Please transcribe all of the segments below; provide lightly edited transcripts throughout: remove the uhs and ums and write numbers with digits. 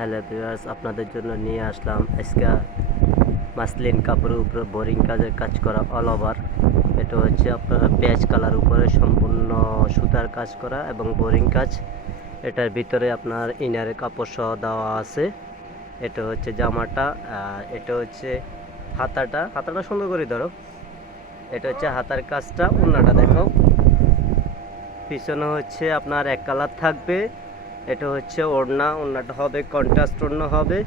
Hello viewers, আপনাদের জন্য নিয়ে আসলাম আজকে মাসলিন কাপড়ের উপরে বোরিং কাজের কাজ করা অল ওভার। এটা হচ্ছে আপনার পেঁয়াজ কালার উপরে সম্পূর্ণ সুতার কাজ করা এবং বোরিং কাজ। এটার ভিতরে আপনার ইনারের কাপড় সহ দেওয়া আছে। এটা হচ্ছে জামাটা, আর এটা হচ্ছে হাতাটা সুন্দর করে ধরো। এটা হচ্ছে হাতার কাজটা। ওড়নাটা দেখো, পিছনে হচ্ছে আপনার এক কালার থাকবে। এটা হচ্ছে ওড়নাটা হবে কন্ট্রাস্ট ওড়না হবে।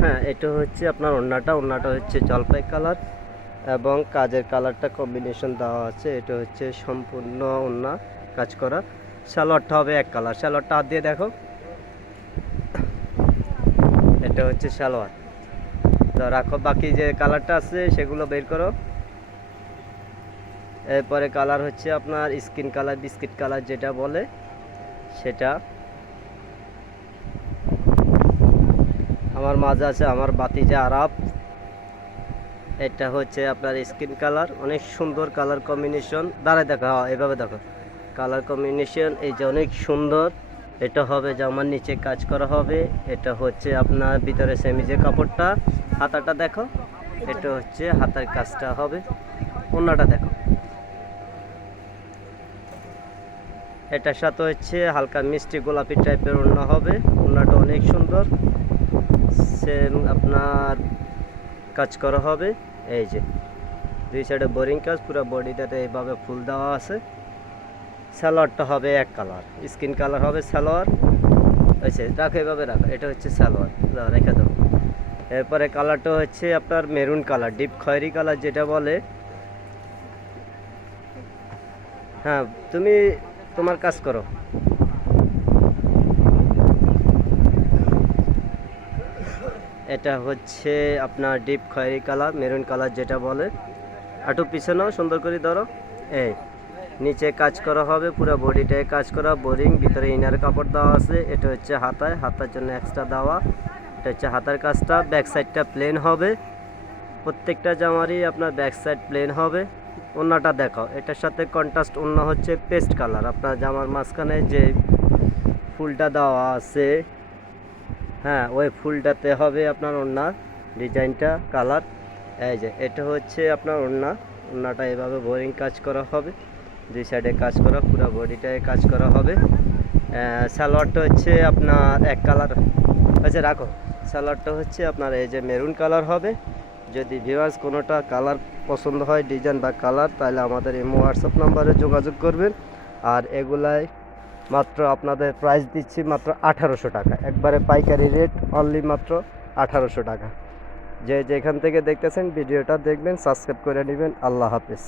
হ্যাঁ, এটা হচ্ছে আপনার ওড়নাটা হচ্ছে জলপাই কালার এবং কাজের কালারটা কম্বিনেশন দেওয়া আছে। এটা হচ্ছে সম্পূর্ণ ওড়না কাজ করা। সালোয়ারটা হবে এক কালার। সালোয়ারটা হাত দিয়ে দেখো, এটা হচ্ছে সালোয়ার। তো রাখো, বাকি যে কালারটা আছে সেগুলো বের করো। এরপরে কালার হচ্ছে আপনার স্কিন কালার, বিস্কিট কালার যেটা বলে সেটা। আমার মাঝে আছে আমার বাতিজা আরাপ। এটা হচ্ছে আপনার স্কিন কালার, অনেক সুন্দর কালার কম্বিনেশন। দাঁড়ায় দেখো, এভাবে দেখো কালার কম্বিনেশন, এই যে অনেক সুন্দর। এটা হবে জামার নিচে কাজ করা হবে। এটা হচ্ছে আপনার ভিতরে সেমিজে কাপড়টা। হাতাটা দেখো, এটা হচ্ছে হাতার কাজটা হবে। ওড়নাটা দেখো, এটার সাথে হচ্ছে হালকা মিষ্টি গোলাপি টাইপের ওড়না হবে। ওড়নাটা অনেক সুন্দর, সেম আপনার কাজ করা হবে। এই যে দুই সাইডে বোরিং কাজ, পুরো বডিটাতে এইভাবে ফুল দেওয়া আছে। সালোয়ারটা হবে এক কালার, স্কিন কালার হবে সালোয়ার। হয়েছে, রাখো এভাবে রাখো। এটা হচ্ছে সালোয়ার, রেখে দাও। এরপরে কালারটা হচ্ছে আপনার মেরুন কালার, ডিপ খয়েরি কালার যেটা বলে। হ্যাঁ, তুমি তোমার কাজ করো। এটা হচ্ছে আপনার ডিপ খয়েরি কালার, মেরুন কালার যেটা বলে। একটু পিছনেও সুন্দর করে ধরো। এই নিচে কাজ করা হবে, পুরো বডিটায় কাজ করা বোরিং, ভিতরে ইনার কাপড় দেওয়া আছে। এটা হচ্ছে হাতার জন্য এক্সট্রা দেওয়া। এটা হচ্ছে হাতার কাজটা। ব্যাক সাইডটা প্লেন হবে, প্রত্যেকটা জামারই আপনার ব্যাক সাইড প্লেন হবে। ওড়নাটা দেখো, এটার সাথে কন্ট্রাস্ট ওড়না হচ্ছে পেস্ট কালার। আপনার জামার মাঝখানে যে ফুলটা দেওয়া আছে, হ্যাঁ ওই ফুলটাতে হবে আপনার ওড়নার ডিজাইনটা কালার। এই যে এটা হচ্ছে আপনার ওড়নাটা এভাবে বোরিং কাজ করা হবে, দুই সাইডে কাজ করা, পুরো বডিটায় কাজ করা হবে। সালোয়ারটা হচ্ছে আপনার এক কালার। আচ্ছা রাখো, সালোয়ারটা হচ্ছে আপনার এই যে মেরুন কালার হবে। যদি ভিউয়ার্স কোনোটা কালার পছন্দ হয়, ডিজাইন বা কালার, তাহলে আমাদের এই হোয়াটসঅ্যাপ নাম্বারে যোগাযোগ করবেন। আর এগুলাই মাত্র আপনাদের প্রাইস দিচ্ছি মাত্র 1800 টাকা, একবারে পাইকারি রেট, অনলি মাত্র 1800 টাকা। যে যেখান থেকে দেখতেছেন ভিডিওটা দেখবেন, সাবস্ক্রাইব করে নেবেন। আল্লাহ হাফেজ।